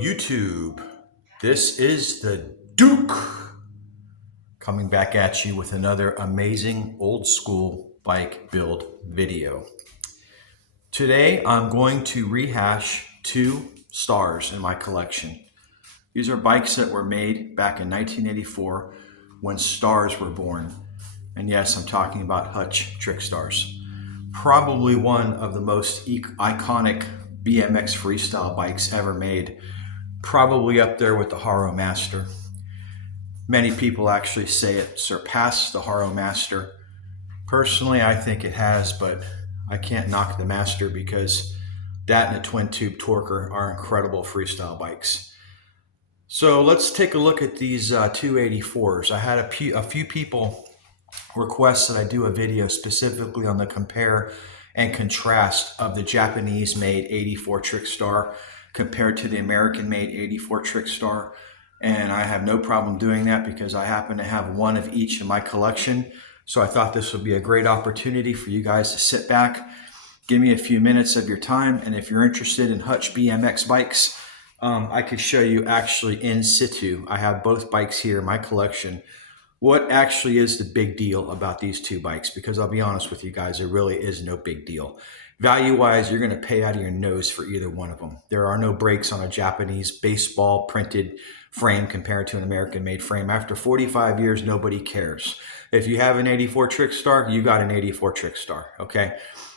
YouTube, this is the Duke coming back at you with another amazing old school bike build video. Today I'm going to rehash two stars in my collection. These are bikes that were made back in 1984 when stars were born. And yes, I'm talking about Hutch Trickstars. Probably one of the most iconic BMX freestyle bikes ever made. Probably up there with the Haro Master. Many people actually say it surpassed the Haro Master. Personally, I think it has, but I can't knock the Master because that and a twin tube Torker are incredible freestyle bikes. So let's take a look at these 284s. I had a few people request that I do a video specifically on the compare and contrast of the Japanese made 84 Trickstar compared to the American made 84 Trickstar. And I have no problem doing that because I happen to have one of each in my collection. So I thought this would be a great opportunity for you guys to sit back, give me a few minutes of your time. And if you're interested in Hutch BMX bikes, I could show you actually in situ. I have both bikes here in my collection. What actually is the big deal about these two bikes? Because I'll be honest with you guys, there really is no big deal. Value-wise, you're going to pay out of your nose for either one of them. There are no brakes on a Japanese baseball printed frame compared to an American-made frame. After 45 years, nobody cares. If you have an 84 Trickstar, you got an 84 Trickstar, okay?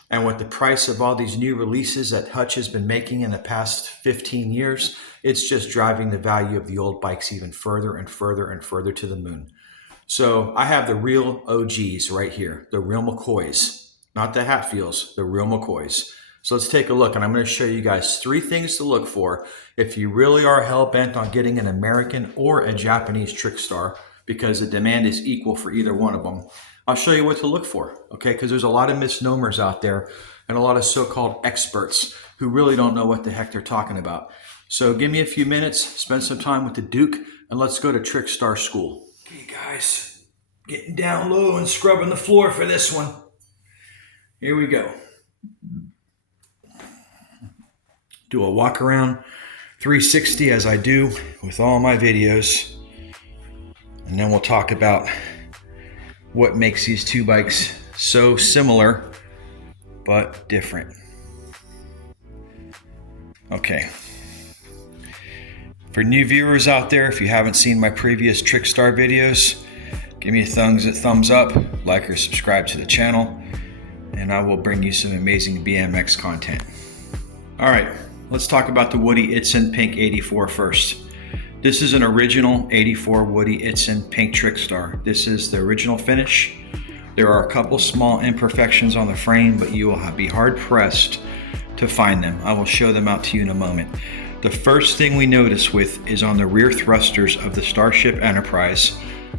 And with the price of all these new releases that Hutch has been making in the past 15 years, it's just driving the value of the old bikes even further and further and further to the moon. So I have the real OGs right here, the real McCoys, not the Hatfields, the real McCoys. So let's take a look, and I'm going to show you guys three things to look for if you really are hell-bent on getting an American or a Japanese Trickstar, because the demand is equal for either one of them. I'll show you what to look for, okay? Because there's a lot of misnomers out there and a lot of so-called experts who really don't know what the heck they're talking about. So give me a few minutes, spend some time with the Duke, and let's go to Trickstar school. Okay, guys, getting down low and scrubbing the floor for this one. Here we go. Do a walk around 360 as I do with all my videos. And then we'll talk about what makes these two bikes so similar but different. Okay. For new viewers out there, if you haven't seen my previous Trickstar videos, give me a thumbs up, like or subscribe to the channel, and I will bring you some amazing BMX content. All right, let's talk about the Woody Itzen Pink 84 first. This is an original 84 Woody Itzen Pink Trickstar. This is the original finish. There are a couple small imperfections on the frame, but you will be hard pressed to find them. I will show them out to you in a moment. The first thing we notice with is on the rear thrusters of the Starship Enterprise,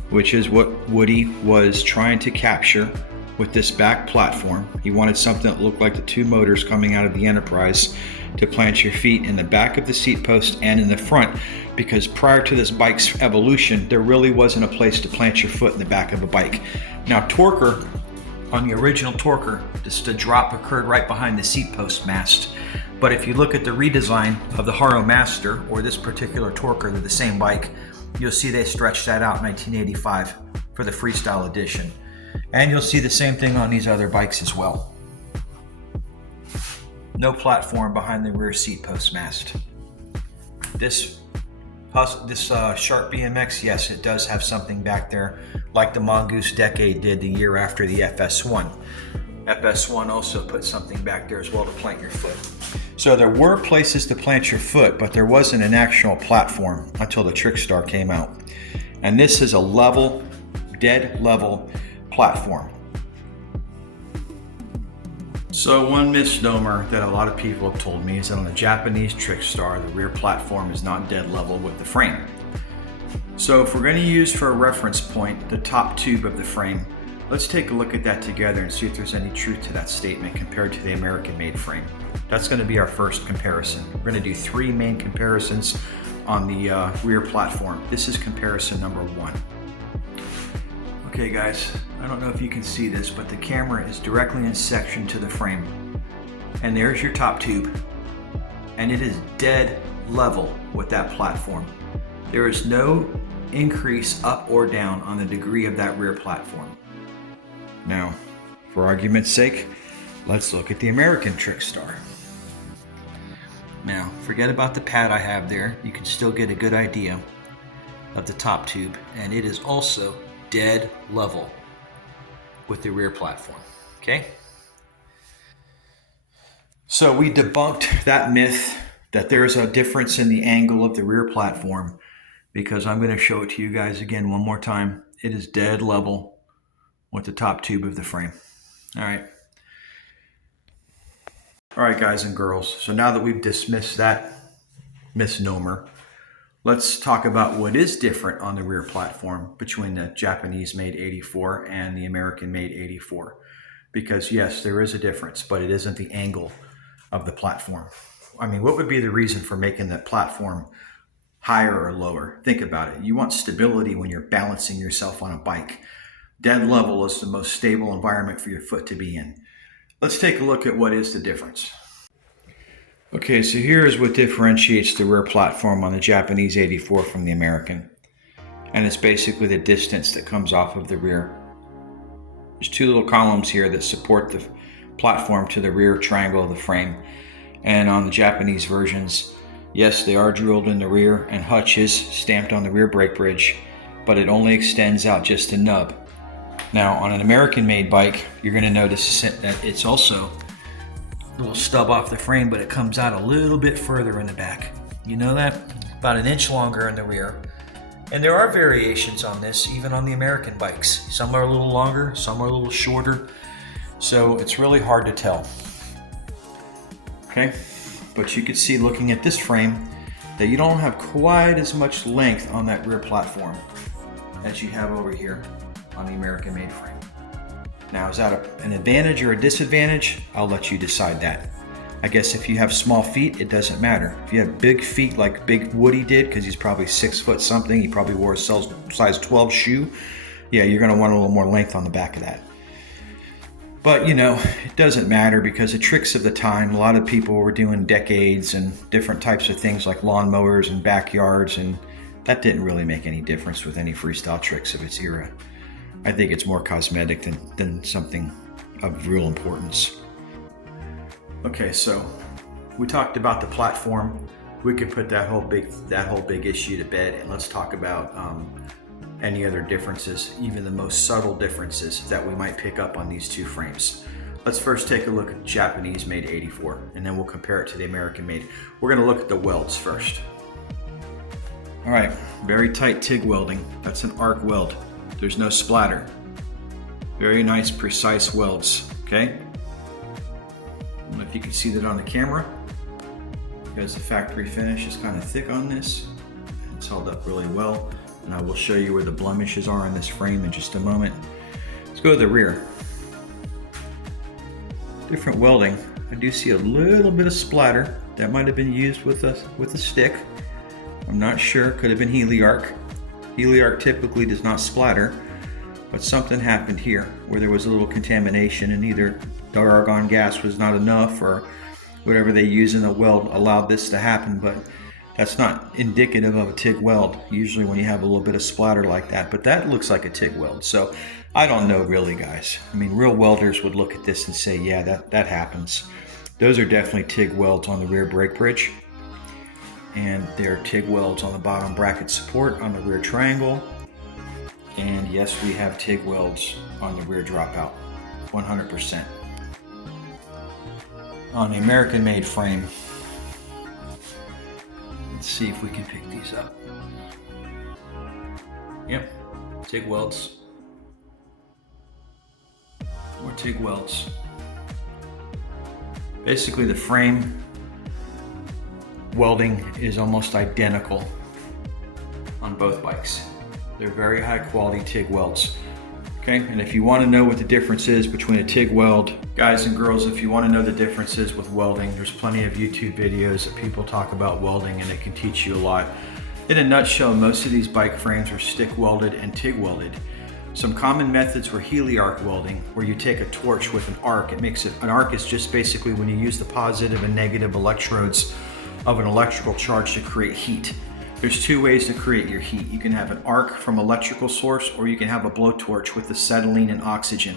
which is what Woody was trying to capture with this back platform. He wanted something that looked like the two motors coming out of the Enterprise to plant your feet in the back of the seat post and in the front, because prior to this bike's evolution, there really wasn't a place to plant your foot in the back of a bike. Now, Torker, on the original Torker, the drop occurred right behind the seat post mast. But if you look at the redesign of the Haro Master or this particular Torker, they're the same bike, you'll see they stretched that out in 1985 for the Freestyle edition. And you'll see the same thing on these other bikes as well. No platform behind the rear seat post mast. This Sharp BMX, yes, it does have something back there like the Mongoose Decade did the year after the FS1. FS1 also put something back there as well to plant your foot. So there were places to plant your foot, but there wasn't an actual platform until the Trickstar came out. And this is a level, dead level platform. So one misnomer that a lot of people have told me is that on the Japanese Trickstar, the rear platform is not dead level with the frame. So if we're going to use for a reference point the top tube of the frame, let's take a look at that together and see if there's any truth to that statement compared to the American-made frame. That's going to be our first comparison. We're going to do three main comparisons on the rear platform. This is comparison number one. Okay guys, I don't know if you can see this, but the camera is directly in section to the frame. And there's your top tube. And it is dead level with that platform. There is no increase up or down on the degree of that rear platform. Now, for argument's sake, let's look at the American Trickstar. Now, forget about the pad I have there. You can still get a good idea of the top tube, and it is also dead level with the rear platform, okay? So we debunked that myth that there's a difference in the angle of the rear platform, because I'm going to show it to you guys again one more time. It is dead level with the top tube of the frame. All right. All right, guys and girls. So now that we've dismissed that misnomer, let's talk about what is different on the rear platform between the Japanese-made 84 and the American-made 84. Because yes, there is a difference, but it isn't the angle of the platform. I mean, what would be the reason for making that platform higher or lower? Think about it. You want stability when you're balancing yourself on a bike. Dead level is the most stable environment for your foot to be in. Let's take a look at what is the difference. Okay, so here's what differentiates the rear platform on the Japanese 84 from the American. And it's basically the distance that comes off of the rear. There's two little columns here that support the platform to the rear triangle of the frame. And on the Japanese versions, yes, they are drilled in the rear, and Hutch is stamped on the rear brake bridge, but it only extends out just a nub. Now, on an American-made bike, you're going to notice that it's also a little stub off the frame, but it comes out a little bit further in the back. You know that? About an inch longer in the rear. And there are variations on this, even on the American bikes. Some are a little longer, some are a little shorter. So it's really hard to tell. Okay, but you can see looking at this frame that you don't have quite as much length on that rear platform as you have over here on the American-made frame. Now, is that an advantage or a disadvantage? I'll let you decide that. I guess if you have small feet, it doesn't matter. If you have big feet like Big Woody did, because he's probably 6 foot something, he probably wore a size 12 shoe, yeah, you're gonna want a little more length on the back of that. But you know, it doesn't matter, because the tricks of the time, a lot of people were doing decades and different types of things like lawnmowers and backyards, and that didn't really make any difference with any freestyle tricks of its era. I think it's more cosmetic than something of real importance. Okay, so we talked about the platform. We could put that whole big issue to bed, and let's talk about any other differences, even the most subtle differences that we might pick up on these two frames. Let's first take a look at the Japanese-made 84, and then we'll compare it to the American-made. We're going to look at the welds first. All right, very tight TIG welding. That's an arc weld. There's no splatter. Very nice, precise welds, okay? I don't know if you can see that on the camera, because the factory finish is kind of thick on this. It's held up really well, and I will show you where the blemishes are in this frame in just a moment. Let's go to the rear. Different welding. I do see a little bit of splatter. That might have been used with a stick. I'm not sure, could have been Heliarc. Heliarc typically does not splatter, but something happened here where there was a little contamination, and either the argon gas was not enough or whatever they use in the weld allowed this to happen, but that's not indicative of a TIG weld, usually when you have a little bit of splatter like that, but that looks like a TIG weld. So I don't know really, guys. I mean, real welders would look at this and say, yeah, that happens. Those are definitely TIG welds on the rear brake bridge. And there are TIG welds on the bottom bracket support on the rear triangle. And yes, we have TIG welds on the rear dropout, 100%. On the American-made frame, let's see if we can pick these up. Yep, TIG welds. More TIG welds. Basically, the frame welding is almost identical on both bikes. They're very high quality TIG welds. Okay, and if you want to know what the difference is between a TIG weld, guys and girls, if you want to know the differences with welding, there's plenty of YouTube videos that people talk about welding, and it can teach you a lot. In a nutshell, most of these bike frames are stick welded and TIG welded. Some common methods were heliarc welding, where you take a torch with an arc. An arc is just basically when you use the positive and negative electrodes of an electrical charge to create heat. There's two ways to create your heat. You can have an arc from electrical source, or you can have a blowtorch with acetylene and oxygen.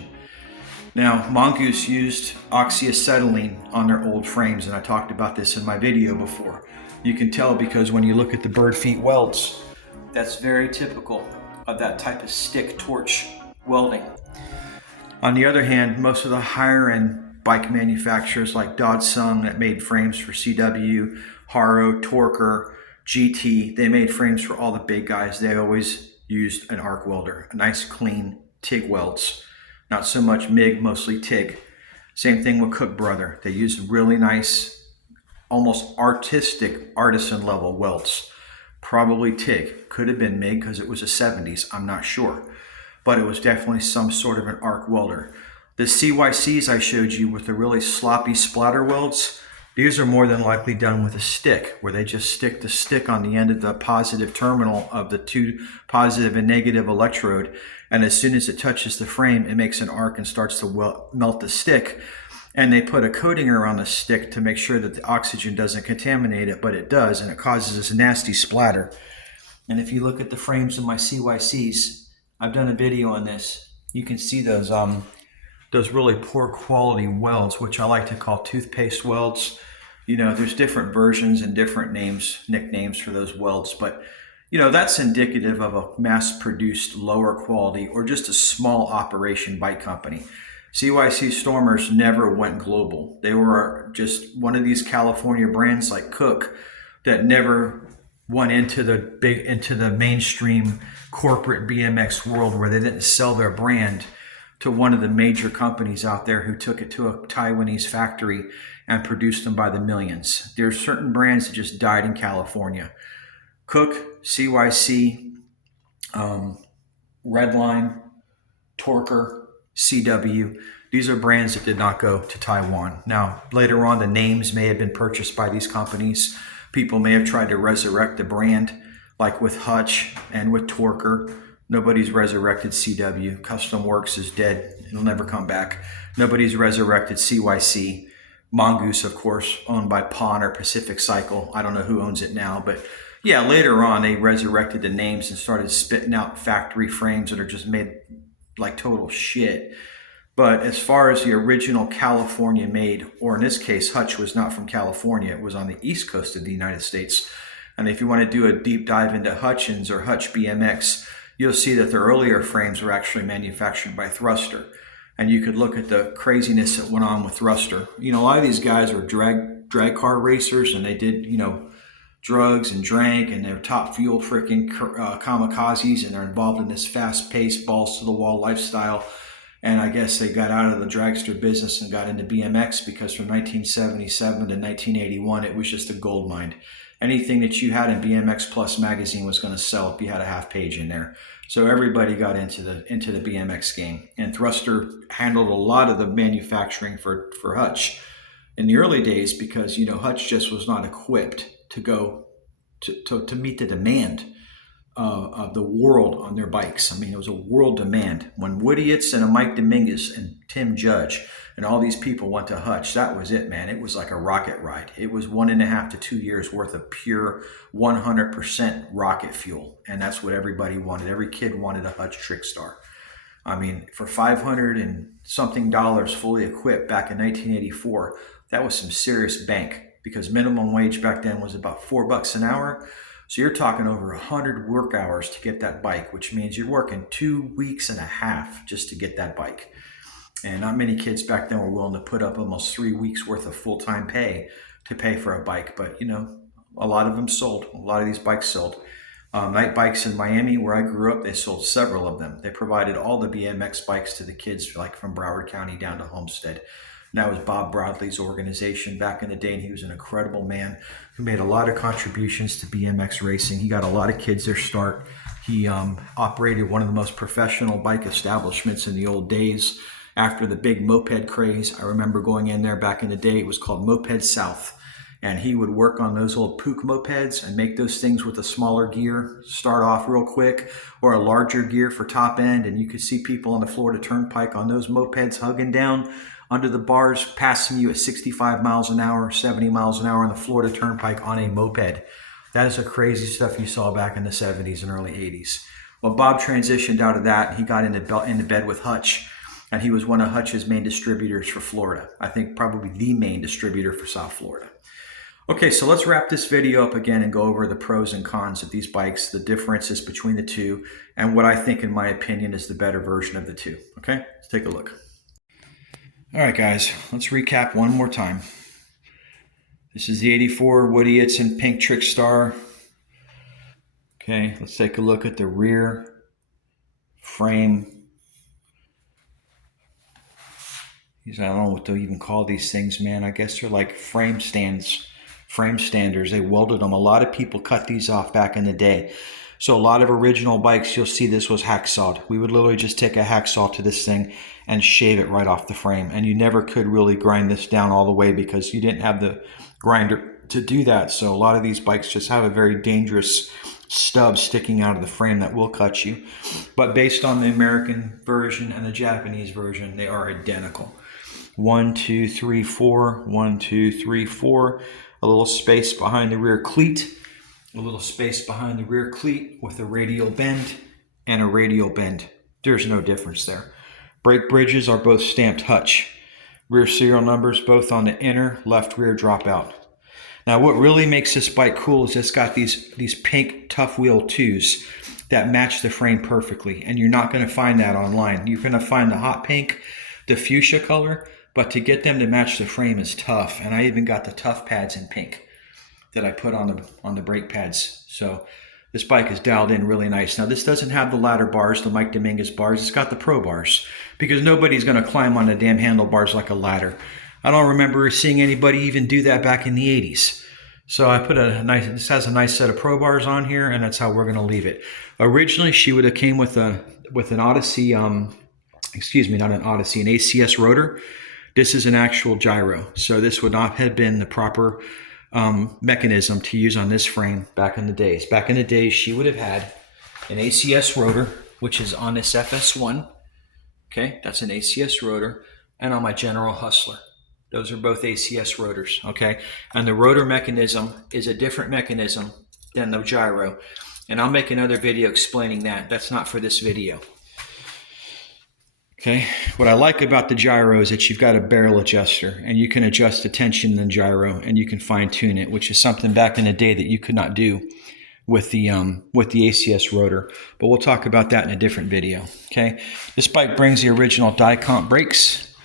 Now, Mongoose used oxyacetylene on their old frames, and I talked about this in my video before. You can tell because when you look at the bird feet welds, that's very typical of that type of stick torch welding. On the other hand, most of the higher end bike manufacturers like Dodson that made frames for CW, Haro, Torker, GT, they made frames for all the big guys. They always used an arc welder, a nice clean TIG welds. Not so much MIG, mostly TIG. Same thing with Cook Brother. They used really nice, almost artistic, artisan level welds. Probably TIG. Could have been MIG because it was the 70s, I'm not sure. But it was definitely some sort of an arc welder. The CYCs I showed you with the really sloppy splatter welds, these are more than likely done with a stick, where they just stick the stick on the end of the positive terminal of the two positive and negative electrode, and as soon as it touches the frame, it makes an arc and starts to melt the stick. And they put a coating around the stick to make sure that the oxygen doesn't contaminate it, but it does, and it causes this nasty splatter. And if you look at the frames of my CYCs, I've done a video on this. You can see those really poor quality welds, which I like to call toothpaste welds. You know, there's different versions and different nicknames for those welds, but you know, that's indicative of a mass-produced, lower quality, or just a small operation bike company. CYC Stormers never went global. They were just one of these California brands like Cook that never went into the mainstream corporate BMX world, where they didn't sell their brand to one of the major companies out there who took it to a Taiwanese factory and produced them by the millions. There's certain brands that just died in California. Cook, CYC, Redline, Torker, CW. These are brands that did not go to Taiwan. Now, later on, the names may have been purchased by these companies. People may have tried to resurrect the brand, like with Hutch and with Torker. Nobody's resurrected CW. Custom Works is dead. It'll never come back. Nobody's resurrected CYC. Mongoose, of course, owned by Pon or Pacific Cycle. I don't know who owns it now, but yeah, later on, they resurrected the names and started spitting out factory frames that are just made like total shit. But as far as the original California made, or in this case, Hutch was not from California, it was on the East Coast of the United States. And if you want to do a deep dive into Hutchins or Hutch BMX, you'll see that the earlier frames were actually manufactured by Thruster. And you could look at the craziness that went on with Thruster. You know, a lot of these guys are drag car racers, and they did, you know, drugs and drank, and they're top fuel freaking kamikazes, and they're involved in this fast-paced, balls-to-the-wall lifestyle. And I guess they got out of the dragster business and got into BMX because from 1977 to 1981, it was just a gold mine. Anything that you had in BMX Plus magazine was going to sell if you had a half page in there. So everybody got into the BMX game. And Thruster handled a lot of the manufacturing for Hutch in the early days because, you know, Hutch just was not equipped to go to meet the demand of the world on their bikes. I mean, it was a world demand. When Woody Itz and a Mike Dominguez and Tim Judge and all these people went to Hutch, that was it, man. It was like a rocket ride. It was 1.5 to 2 years worth of pure 100% rocket fuel. And that's what everybody wanted. Every kid wanted a Hutch Trickstar. I mean, for $500 and something fully equipped back in 1984, that was some serious bank because minimum wage back then was about $4 an hour. So you're talking over 100 work hours to get that bike, which means you're working 2.5 weeks just to get that bike. And not many kids back then were willing to put up almost 3 weeks worth of full-time pay to pay for a bike. But, you know, a lot of them sold. A lot of these bikes sold. Night Bikes in Miami, where I grew up, they sold several of them. They provided all the BMX bikes to the kids, like from Broward County down to Homestead. And that was Bob Broadley's organization back in the day, and he was an incredible man who made a lot of contributions to BMX racing. He got a lot of kids their start. He operated one of the most professional bike establishments in the old days. After the big moped craze, I remember going in there back in the day. It was called Moped South. And he would work on those old Pook mopeds and make those things with a smaller gear, start off real quick, or a larger gear for top end. And you could see people on the Florida Turnpike on those mopeds hugging down under the bars, passing you at 65 miles an hour, 70 miles an hour on the Florida Turnpike on a moped. That is the crazy stuff you saw back in the 70s and early 80s. Well, Bob transitioned out of that. He got into bed with Hutch, and he was one of Hutch's main distributors for Florida. I think probably the main distributor for South Florida. Okay, so let's wrap this video up again and go over the pros and cons of these bikes, the differences between the two, and what I think, in my opinion, is the better version of the two. Okay, let's take a look. All right, guys, let's recap one more time. This is the 84 Woody. It's in pink Trickstar. Okay, let's take a look at the rear frame. I don't know what to even call these things, man. I guess they're like frame stands. Frame standers. They welded them. A lot of people cut these off back in the day. So a lot of original bikes, you'll see this was hacksawed. We would literally just take a hacksaw to this thing and shave it right off the frame. And you never could really grind this down all the way because you didn't have the grinder to do that. So a lot of these bikes just have a very dangerous stub sticking out of the frame that will cut you. But based on the American version and the Japanese version, they are identical. 1, 2, 3, 4. 1, 2, 3, 4. A little space behind the rear cleat, a little space behind the rear cleat with a radial bend and a radial bend. There's no difference there. Brake bridges are both stamped Hutch. Rear serial numbers both on the inner left rear dropout. Now what really makes this bike cool is it's got these pink tough wheel 2s that match the frame perfectly, and you're not going to find that online. You're going to find the hot pink, the fuchsia color, but to get them to match the frame is tough. And I even got the tough pads in pink that I put on the brake pads. So this bike is dialed in really nice. Now this doesn't have the ladder bars, the Mike Dominguez bars. It's got the Pro bars because nobody's going to climb on the damn handlebars like a ladder. I don't remember seeing anybody even do that back in the 80s. So I put this has a nice set of Pro bars on here, and that's how we're going to leave it. Originally, she would have came with an Odyssey, excuse me, not an Odyssey, an ACS rotor. This is an actual gyro, so this would not have been the proper mechanism to use on this frame back in the days. Back in the days, she would have had an ACS rotor, which is on this FS1. Okay, that's an ACS rotor, and on my General Hustler. Those are both ACS rotors, okay? And the rotor mechanism is a different mechanism than the gyro, and I'll make another video explaining that. That's not for this video. Okay, what I like about the gyro is that you've got a barrel adjuster and you can adjust the tension in the gyro and you can fine tune it, which is something back in the day that you could not do with the ACS rotor. But we'll talk about that in a different video. Okay, this bike brings the original die comp brakes,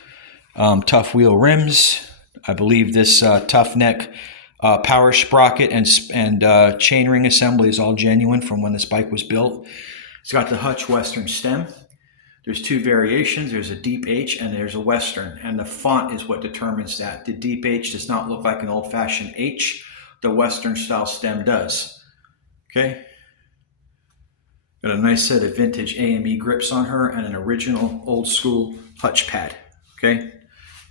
tough wheel rims. I believe this tough neck power sprocket and chainring assembly is all genuine from when this bike was built. It's got the Hutch Western stem. There's two variations. There's a deep H and there's a Western, and the font is what determines that. The deep H does not look like an old-fashioned H. The Western style stem does. Okay. Got a nice set of vintage AME grips on her and an original old school Hutch pad. Okay.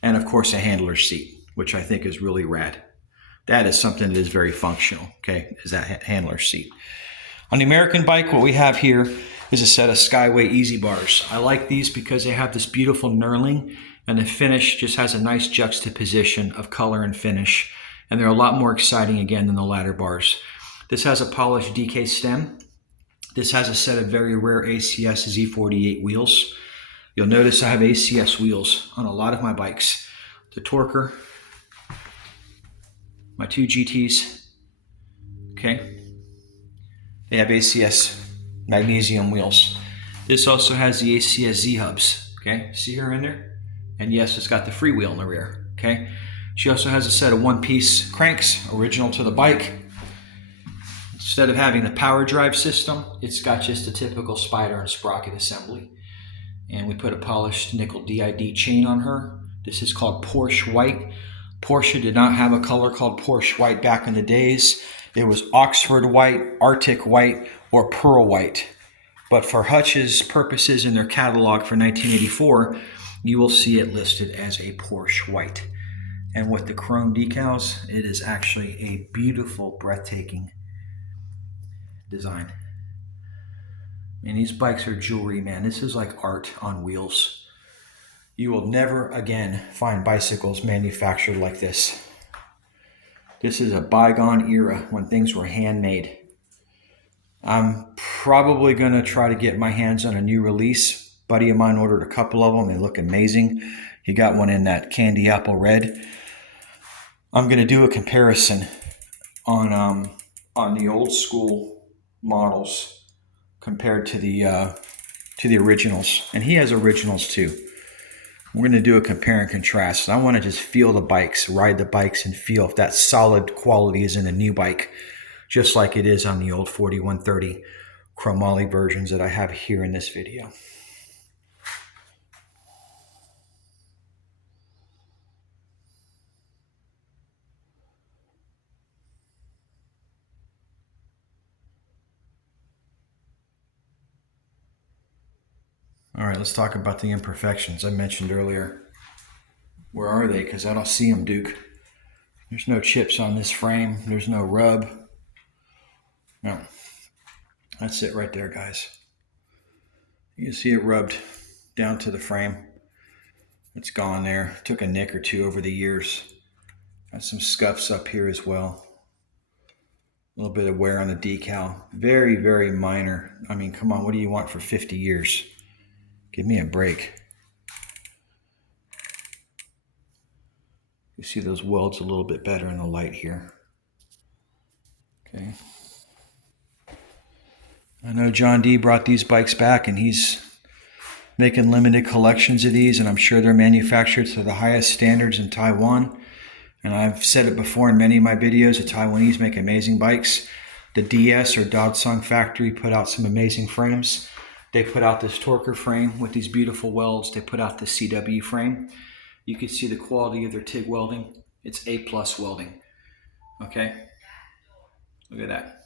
And of course a handler seat, which I think is really rad. That is something that is very functional. Okay. Is that handler seat. On the American bike, what we have here is a set of Skyway Easy Bars. I like these because they have this beautiful knurling, and the finish just has a nice juxtaposition of color and finish, and they're a lot more exciting again than the ladder bars. This has a polished DK stem. This has a set of very rare ACS Z48 wheels. You'll notice I have ACS wheels on a lot of my bikes. The Torker, my two GTs, okay? They have ACS magnesium wheels. This also has the ACS Z hubs, okay? See her in there? And yes, it's got the freewheel in the rear, okay? She also has a set of one-piece cranks, original to the bike. Instead of having the power drive system, it's got just a typical spider and sprocket assembly. And we put a polished nickel DID chain on her. This is called Porsche White. Porsche did not have a color called Porsche White back in the days. It was Oxford White, Arctic White, or Pearl White. But for Hutch's purposes in their catalog for 1984, you will see it listed as a Porsche White. And with the chrome decals, it is actually a beautiful, breathtaking design. And these bikes are jewelry, man. This is like art on wheels. You will never again find bicycles manufactured like this. This is a bygone era when things were handmade. I'm probably going to try to get my hands on a new release. A buddy of mine ordered a couple of them. They look amazing. He got one in that candy apple red. I'm going to do a comparison on the old school models compared to the originals. And he has originals too. We're going to do a compare and contrast. I want to just feel the bikes, ride the bikes, and feel if that solid quality is in the new bike, just like it is on the old 4130 chromoly versions that I have here in this video. All right, let's talk about the imperfections I mentioned earlier. Where are they? Because I don't see them, Duke. There's no chips on this frame. There's no rub. No. That's it right there, guys. You can see it rubbed down to the frame. It's gone there. Took a nick or two over the years. Got some scuffs up here as well. A little bit of wear on the decal. Very, very minor. I mean, come on, what do you want for 50 years? Give me a break. You see those welds a little bit better in the light here. Okay. I know John D brought these bikes back and he's making limited collections of these, and I'm sure they're manufactured to the highest standards in Taiwan. And I've said it before in many of my videos, the Taiwanese make amazing bikes. The DS or Dodsung factory put out some amazing frames. They put out this Torker frame with these beautiful welds. They put out the CW frame. You can see the quality of their TIG welding. It's A+ welding. Okay? Look at that.